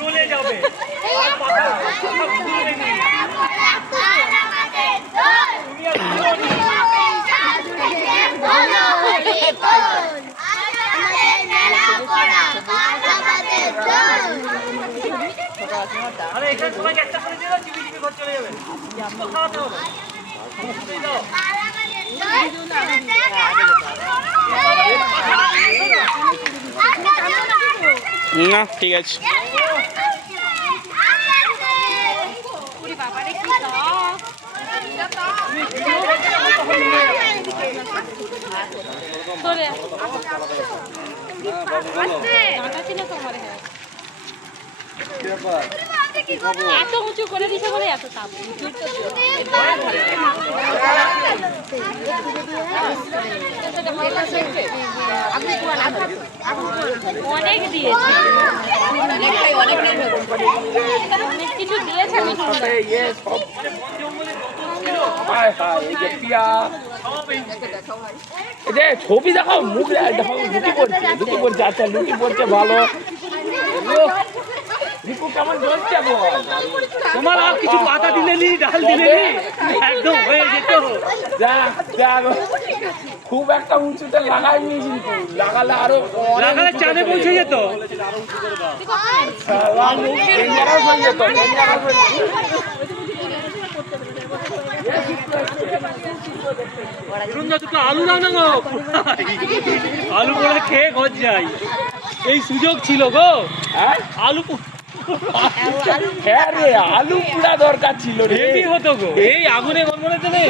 গলে যাবে আর পাতা ঘুরে নেই তুমি আর ঘুরোনি আরে এখানে সবাইকে একটা করে দিয়ে দাও চিবি চিবি ঘর চলে যাবে তো খাওয়াতে হবে না ঠিক আছে এত উঁচু করে দিছে বলে এত তাপ অনেক দিয়েছে অনেক কিছু দিয়েছে ছবি দেখাও মুখ দেখাও লুকি পড়ছে আচ্ছা লুকি পড়ছে ভালো কেমন চলছে তোমার আর কিছু পাতা দিলে নি ডাল দিলে নি একদম হয়ে যেত খুব একটা উঁচুতে লাগাইনি কিন্তু লাগালে আরো লাগালে চাঁদে পৌঁছে যেত দুটো আলু দাও না গো আলু পোড়া খেয়ে ঘর যাই এই সুযোগ ছিল গো আলু হ্যাঁ রে আলু পুরা দরকার ছিল রে হতো গো এই আগুনে গরমে